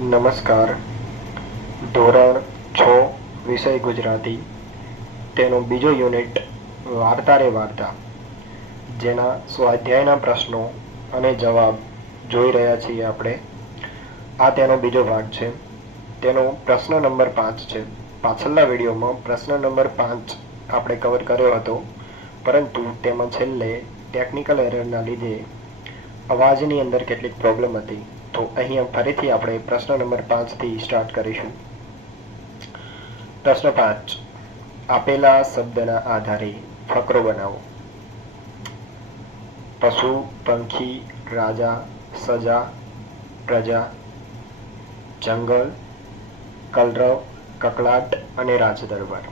નમસ્કાર. ધોરણ છ, વિષય ગુજરાતી. તેનો બીજો યુનિટ, વાર્તા રે વાર્તા. જેના સ્વાધ્યાયના પ્રશ્નો અને જવાબ જોઈ રહ્યા છીએ આપણે. આ તેનો બીજો ભાગ છે. તેનો પ્રશ્ન નંબર પાંચ છે. પાછળના વિડીયોમાં પ્રશ્ન નંબર પાંચ આપણે કવર કર્યો હતો. પરંતુ તેમાં છેલ્લે ટેકનિકલ એરરના લીધે અવાજની અંદર કેટલીક પ્રોબ્લેમ હતી. તો અહીંયા ફરીથી આપણે પ્રશ્ન નંબર પાંચથી સ્ટાર્ટ કરીશું. પ્રશ્ન પાંચ, આપેલા શબ્દના આધારે ફકરો બનાવો. પશુ, પંખી, રાજા, સજા, પ્રજા, જંગલ, કલરવ કકળાટ અને રાજદરબાર.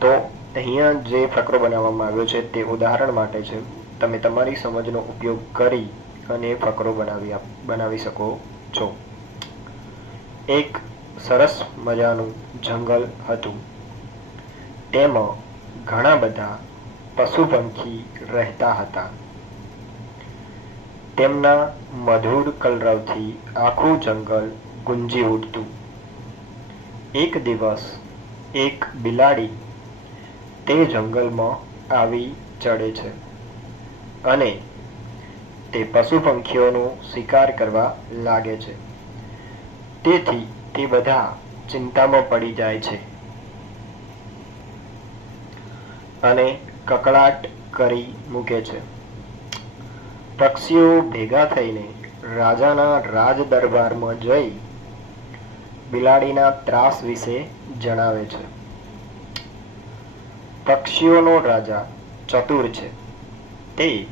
તો અહીંયા જે ફકરો બનાવવામાં આવ્યો છે તે ઉદાહરણ માટે છે. તમે તમારી સમજનો ઉપયોગ કરી અને ફકરો બનાવી બનાવી શકો છો. એક સરસ મજાનું જંગલ હતું. તેમાં ઘણા બધા પશુ પંખી રહેતા હતા. તેમના મધુર કલરવથી આખું જંગલ ગુંજી ઉઠતું. એક દિવસ એક બિલાડી તે જંગલમાં આવી ચડે છે. અને તે પશુ પંખીઓનો શિકાર કરવા લાગે છે. તેથી તે બધા ચિંતામાં પડી જાય છે. અને કકળાટ કરી મૂકે છે. પક્ષીઓ ભેગા થઈને રાજાના રાજ દરબારમાં જઈ બિલાડીના ત્રાસ વિશે જણાવે છે. પક્ષીઓનો રાજા ચતુર છે. તે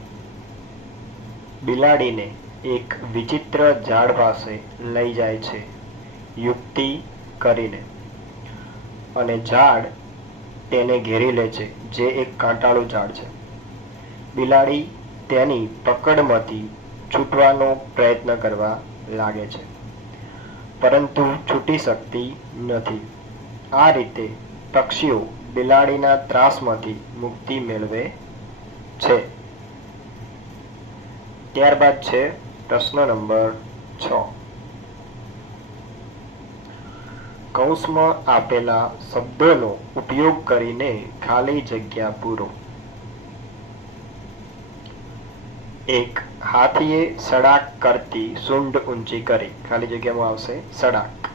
બિલાડીને એક વિચિત્ર ઝાડ પાસે લઈ જાય છે, યુક્તિ કરીને. અને ઝાડ તેને ઘેરી લે છે, જે એક કાંટાળું ઝાડ છે. બિલાડી તેની પકડમાંથી છૂટવાનો પ્રયત્ન કરવા લાગે છે, પરંતુ છૂટી શકતી નથી. આ રીતે પક્ષીઓ બિલાડીના ત્રાસમાંથી મુક્તિ મેળવે છે. ત્યારબાદ છે પ્રશ્ન નંબર છ. કૌંસમાં આપેલા શબ્દનો ઉપયોગ કરીને ખાલી જગ્યા પૂરો. એક, હાથીએ સડાક કરતી સૂંઢ ઊંચી કરી. ખાલી જગ્યામાં આવશે સડાક.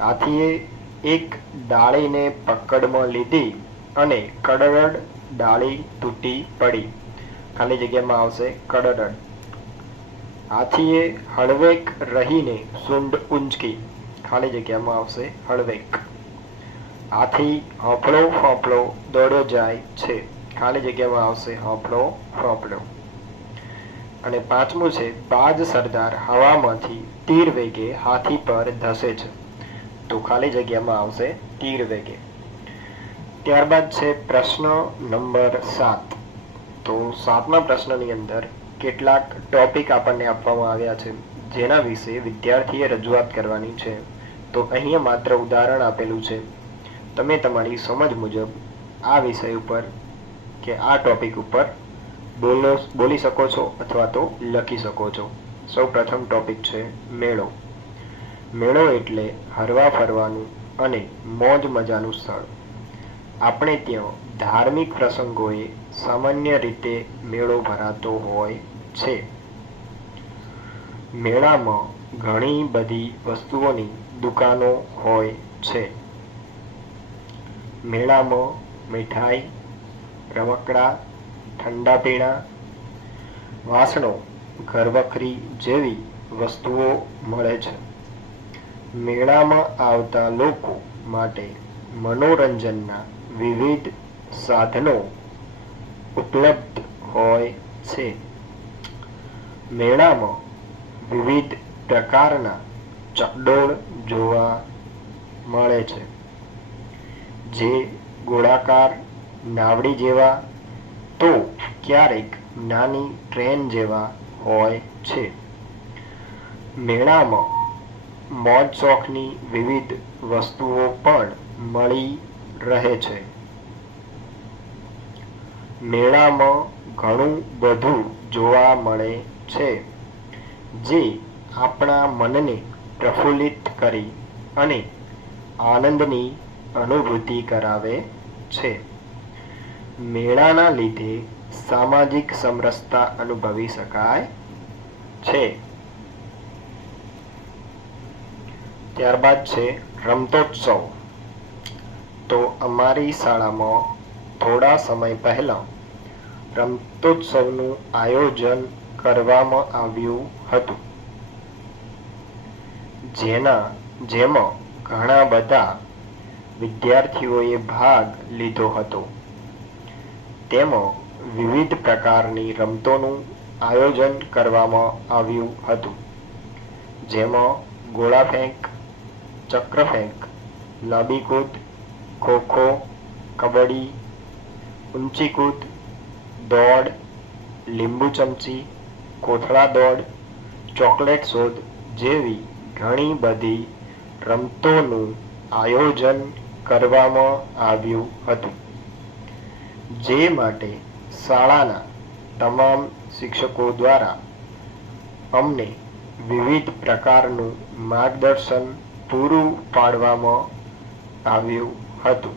હાથીએ એક ડાળીને પકડમાં લીધી અને કડરડ ડાળી તૂટી પડી. ખાલી જગ્યામાં આવશે કડરડ હાથીએ હળવેક રહીને સૂંઢ ઊંચકી ખાલી જગ્યામાં આવશે હળવેક. હાથી હોંફળો હોંફળો દોડો જાય છે. ખાલી જગ્યામાં આવશે હોંફળો હોંફળો અને પાંચમું છે, બાજ સરદાર હવામાંથી તીર વેગે હાથી પર ધસે છે. તો ખાલી જગ્યામાં આવશે તીર વેગે. ત્યારબાદ છે પ્રશ્ન નંબર સાત. તો સાતમા પ્રશ્નની અંદર કેટલાક ટોપિક આપણને આપવામાં આવ્યા છે, જેના વિશે વિદ્યાર્થીએ રજૂઆત કરવાની છે. તો અહીંયા માત્ર ઉદાહરણ આપેલું છે. તમે તમારી સમજ મુજબ આ વિષય ઉપર કે આ ટોપિક ઉપર બોલો, બોલી શકો છો અથવા તો લખી શકો છો. સૌ પ્રથમ ટોપિક છે મેળો. મેળો એટલે હરવા ફરવાનું અને મોજ મજાનું સ્થળ. આપણે ત્યાં ધાર્મિક પ્રસંગોએ સામાન્ય રીતે મેળો ભરાતો હોય છે. મેળામાં ઘણી બધી વસ્તુઓની દુકાનો હોય છે. મેળામાં મીઠાઈ, રમકડા, ઠંડા પીણા, વાસણો, ઘરવખરી જેવી વસ્તુઓ મળે છે. મેળામાં આવતા લોકો માટે મનોરંજનના વિવિધ સાધનો ઉપલબ્ધ હોય છે. મેળામાં વિવિધ પ્રકારના ચકડોળ જોવા મળે છે, જે ગોળાકાર નાવડી જેવા તો ક્યારેક નાની ટ્રેન જેવા હોય છે. મેળામાં મોજ શોખની વિવિધ વસ્તુઓ પણ મળી રહે છે. મેળામાં ઘણું બધું જોવા મળે છે, જે આપણા મનને પ્રફુલ્લિત કરી અને આનંદની અનુભૂતિ કરાવે છે. મેળાના લીધે સામાજિક સમરસતા અનુભવી શકાય છે. ત્યારબાદ છે રમતોત્સવ. તો અમારી શાળામાં થોડા સમય પહેલા રમતોત્સવનું આયોજન કરવામાં આવ્યું હતું. જેના, જેમાં ઘણા બધા વિદ્યાર્થીઓએ ભાગ લીધો હતો. તેમાં વિવિધ પ્રકારની રમતોનું આયોજન કરવામાં આવ્યું હતું. જેમાં ગોળા ફેંક ચક્ર ખો ખોખો, કબડ્ડી ઊંચી કૂદ દોડ, લીંબુ ચમચી, કોથળા દોડ, ચોકલેટ શોધ જેવી ઘણી બધી રમતોનું આયોજન કરવામાં આવ્યું હતું. જે માટે શાળાના તમામ શિક્ષકો દ્વારા અમને વિવિધ પ્રકારનું માર્ગદર્શન પૂરું પાડવામાં આવ્યું. હતું.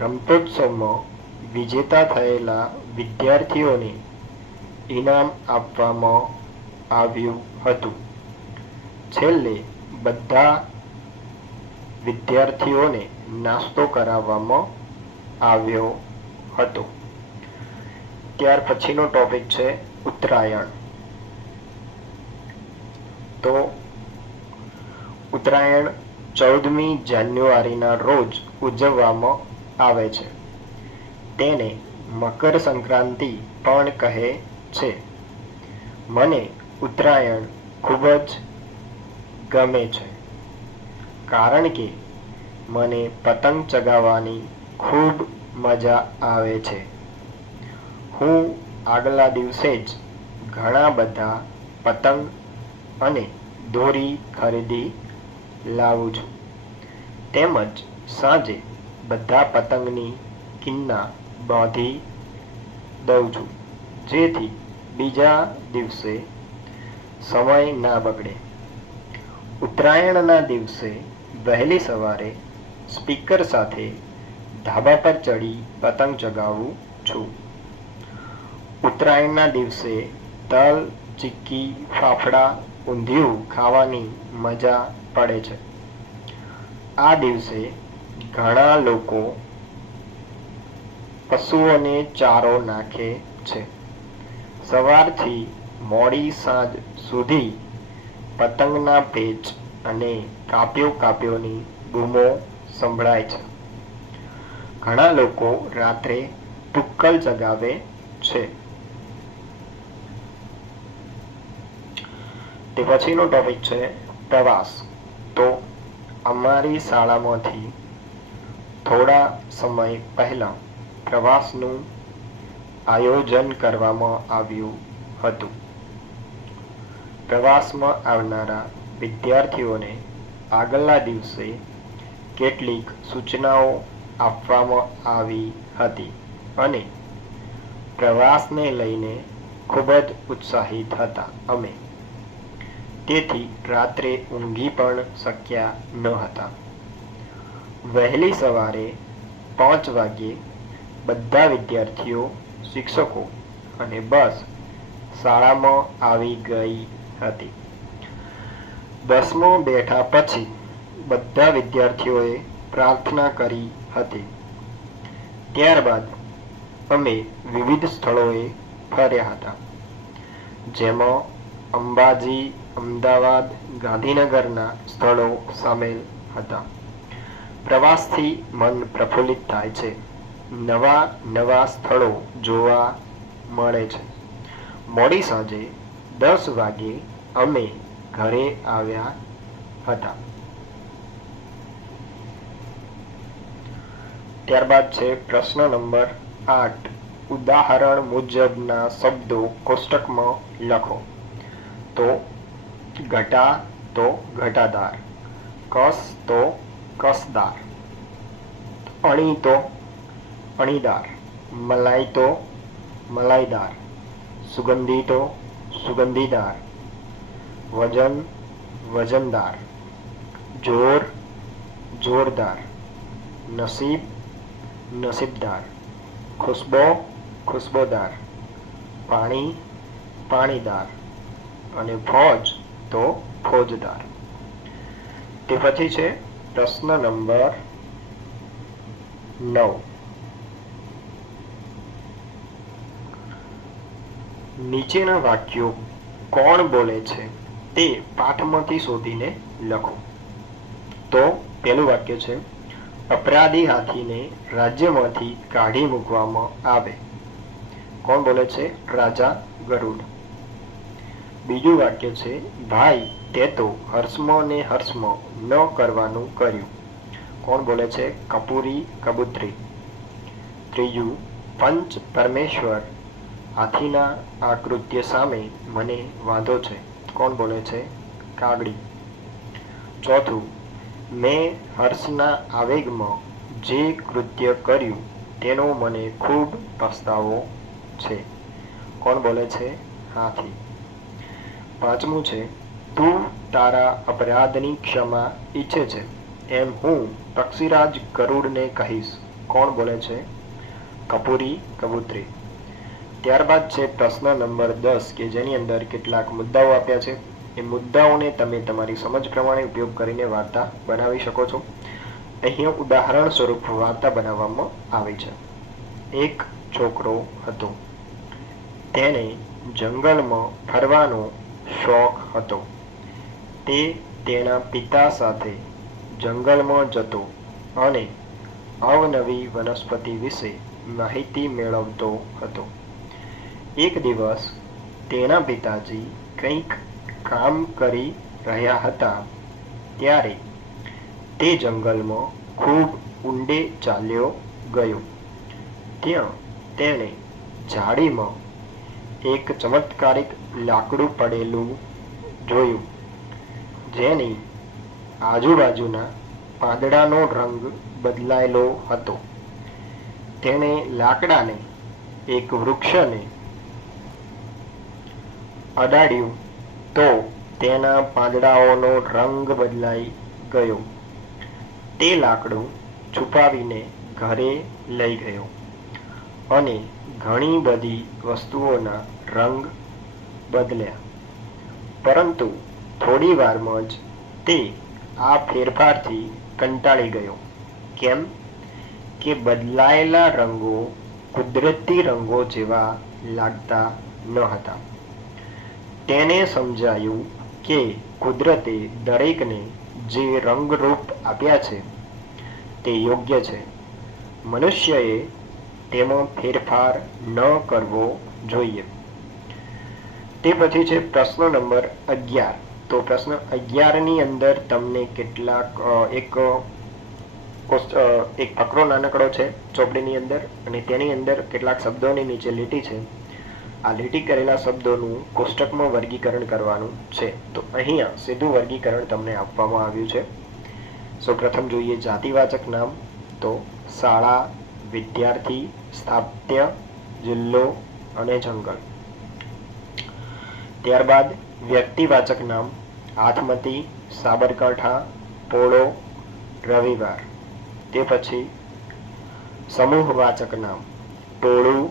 રમતોત્સવમાં વિજેતા થયેલા વિદ્યાર્થીઓને ઇનામ આપવામાં આવ્યું હતું. છેલ્લે બધા વિદ્યાર્થીઓને નાસ્તો કરાવવામાં આવ્યો હતો. ત્યાર પછીનો ટોપિક છે ઉત્તરાયણ. તો ઉત્તરાયણ ચૌદમી જાન્યુઆરીના રોજ ઉજવવામાં આવે છે. તેને મકર સંક્રાંતિ પણ કહે છે. મને ઉત્તરાયણ ખૂબ જ ગમે છે. કારણ કે મને પતંગ ચગાવવાની ખૂબ મજા આવે છે. હું આગલા દિવસે જ ઘણા બધા પતંગ અને દોરી ખરીદી લાવું છું તેમજ સાંજે બધા પતંગની કિન્ના બાંધી દઉં છું, જેથી બીજા દિવસે સમય ના બગડે. ઉત્તરાયણના દિવસે વહેલી સવારે સ્પીકર સાથે ધાબા પર ચડી પતંગ ચગાવું છું. ઉત્તરાયણના દિવસે તલ, ચીક્કી, ફાફડા ઊંધિયું ખાવાની મજા પડે છે. આ દિવસે ઘણા લોકો પશુઓને ચારો નાખે છે. સવારથી મોડી સાંજ સુધી પતંગના પેચ અને કાપ્યો કાપ્યોની બૂમો સંભળાય છે. ઘણા લોકો રાત્રે ટુક્કલ ચગાવે છે. તે પછીનો ટોપિક છે પ્રવાસ. તો અમારી શાળામાંથી થોડા સમય પહેલાં પ્રવાસનું આયોજન કરવામાં આવ્યું હતું. પ્રવાસમાં આવનારા વિદ્યાર્થીઓને આગળના દિવસે કેટલીક સૂચનાઓ આપવામાં આવી હતી અને પ્રવાસને લઈને ખૂબ જ ઉત્સાહિત હતા અમે. તેથી રાત્રે ઊંઘી પણ શક્યા ન હતા. વહેલી સવારે પાંચ વાગ્યે બધા વિદ્યાર્થીઓ, શિક્ષકો અને બસ શાળામાં આવી ગઈ હતી. બસમાં બેઠા પછી બધા વિદ્યાર્થીઓએ પ્રાર્થના કરી હતી. ત્યારબાદ અમે વિવિધ સ્થળોએ ફર્યા હતા, જેમાં અંબાજી, અમદાવાદ, ગાંધીનગરના સ્થળો સામેલ હતા. પ્રવાસથી મન પ્રફુલ્લિત થાય છે. નવા નવા સ્થળો જોવા મળે છે. મોડી સાંજે દસ વાગે અમે ઘરે આવ્યા હતા. ત્યારબાદ છે પ્રશ્ન નંબર આઠ. ઉદાહરણ મુજબના શબ્દો કોષ્ટકમાં લખો. तो घटा तो घटादार, कस तो कसदार, अणी तो अणीदार, मलाई तो मलाईदार, सुगंधी तो सुगंधीदार, वज़न वजनदार, ज़ोर जोरदार, नसीब नसीबदार, खुशबो खुशबोदार पानी पानीदार અને ફોજ તો ફોજદાર તે પછી છે પ્રશ્ન નંબર નવ. નીચેના વાક્યો કોણ બોલે છે તે પાઠમાંથી શોધીને લખો. તો પહેલું વાક્ય છે, અપરાધી હાથીને રાજ્યમાંથી કાઢી મૂકવામાં આવે. કોણ બોલે છે? રાજા ગરુડ. બીજું વાક્ય છે, ભાઈ, તે તો હર્ષમાં ને હર્ષમાં ન કરવાનું કર્યું. કોણ બોલે છે? કપૂરી કબૂતરી. ત્રીજું, પંચ પરમેશ્વર હાથીના આ કૃત્ય સામે મને વાંધો છે. કોણ બોલે છે? કાગડી. ચોથું, મેં હર્ષના આવેગમાં જે કૃત્ય કર્યું તેનો મને ખૂબ પસ્તાવો છે. કોણ બોલે છે? હાથી. પાંચમું છે, તું તારા અપરાધની ક્ષમા ઈચ્છે છે. એમ હું પક્ષીરાજ ગરુડને કહીશ. કોણ બોલે છે? કપૂરી કબૂતરી. ત્યારબાદ છે પ્રશ્ન નંબર દસ, કે જેની અંદર કેટલાક મુદ્દાઓ આપ્યા છે. એ મુદ્દાઓને તમે તમારી સમજ પ્રમાણે ઉપયોગ કરીને વાર્તા બનાવી શકો છો. અહીંયા ઉદાહરણ સ્વરૂપ વાર્તા બનાવવામાં આવી છે. એક છોકરો હતો. તેને જંગલમાં ફરવાનો શોખ હતો. તે તેના પિતા સાથે જંગલમાં જતો અને અવનવી વનસ્પતિ વિશે માહિતી મેળવતો હતો. એક દિવસ તેના પિતાજી કંઈક કામ કરી રહ્યા હતા ત્યારે તે જંગલમાં ખૂબ ઊંડે ચાલ્યો ગયો. ત્યાં તેણે ઝાડીમાં એક ચમત્કારિક લાકડું પડેલું જોયું, જેની આજુબાજુના પાંદડાનો રંગ બદલાયેલો હતો. તેણે લાકડાને એક વૃક્ષને અડાડ્યું તો તેના પાંદડાઓનો રંગ બદલાઈ ગયો. તે લાકડું છુપાવીને ઘરે લઈ ગયો. અને ઘણી બધી વસ્તુઓના રંગ બદલ્યા. પરંતુ થોડી વારમાં જ તે આ ફેરફારથી કંટાળી ગયો. કેમ? કે બદલાયેલા રંગો કુદરતી રંગો જેવા લાગતા ન હતા. તેને સમજાયું કે કુદરતે દરેકને જે રંગરૂપ આપ્યા છે તે યોગ્ય છે. મનુષ્યએ તેમાં ફેરફાર ન કરવો જોઈએ. તે પછી છે પ્રશ્ન નંબર અગિયાર. તો પ્રશ્ન અગિયારની અંદર તમને કેટલાક એક એક ફકરો નાનકડો છે ચોપડીની અંદર અને તેની અંદર કેટલાક શબ્દોની નીચે લીટી છે. આ લીટી કરેલા શબ્દોનું કોષ્ટકમાં વર્ગીકરણ કરવાનું છે. તો અહીંયા સીધું વર્ગીકરણ તમને આપવામાં આવ્યું છે. સૌ પ્રથમ જોઈએ જાતિવાચક નામ. તો શાળા વિદ્યાર્થી સ્થાપ્ય જિલ્લો અને જંગલ. ત્યારબાદ વ્યક્તિવાચક નામ, હાથમતી, સાબરકાંઠા, પોળો, રવિવાર. તે પછી સમૂહવાચક નામ, ટોળું,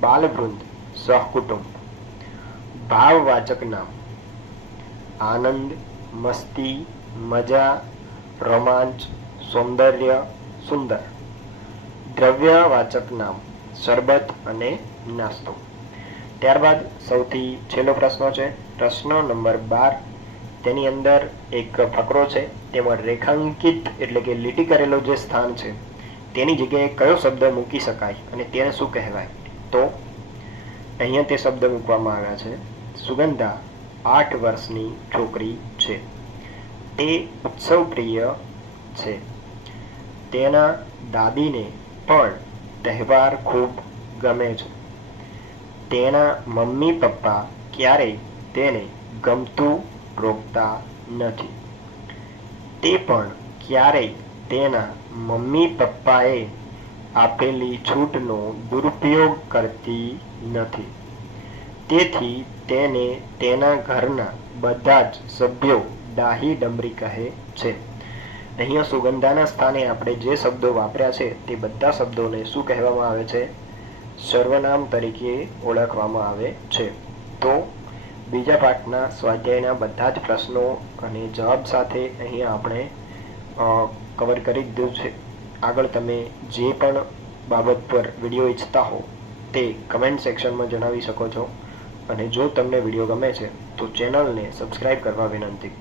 બાલવૃંદ, સહકુટુંબ. ભાવવાચક નામ, આનંદ, મસ્તી, મજા, રોમાંચ, સૌંદર્ય, સુંદર. દ્રવ્યવાચક નામ, શરબત અને નાસ્તો. ત્યારબાદ સૌથી છેલ્લો પ્રશ્ન છે, પ્રશ્ન નંબર બાર. તેની અંદર એક ફકરો છે, તેમાં રેખાંકિત એટલે કે લીટી કરેલો જે સ્થાન છે, તેની જગ્યાએ કયો શબ્દ મૂકી શકાય અને તેને શું કહેવાય? તો અહીંયા તે શબ્દ મૂકવામાં આવ્યા છે, સુગંધા આઠ વર્ષની છોકરી છે. તે ઉત્સવ પ્રિય છે. તેના દાદીને પણ તહેવાર ખૂબ ગમે છે. તેના મમ્મી પપ્પા ક્યારેય તેને ગમતું રોકતા નથી. તે પણ ક્યારેય તેના મમ્મી પપ્પાએ આપેલી છૂટનો દુરુપયોગ કરતી નથી. તેથી તેને તેના ઘરના બધા જ સભ્યો ડાહી ડમરી કહે છે. અહીંયા સુગંધાના સ્થાને આપણે જે શબ્દો વાપર્યા છે તે બધા શબ્દોને શું કહેવામાં આવે છે? સર્વનામ તરીકે ઓળખવામાં આવે છે. તો બીજા પાઠના સ્વાધ્યાયના બધા જ પ્રશ્નો અને જવાબ સાથે અહીંયા આપણે કવર કરી દીધું છે. આગળ તમે જે પણ બાબત પર વીડિયો ઈચ્છતા હો તે કમેન્ટ સેક્શનમાં જણાવી શકો છો. અને જો તમને વીડિયો ગમે છે, તો ચેનલને સબસ્ક્રાઈબ કરવા વિનંતી.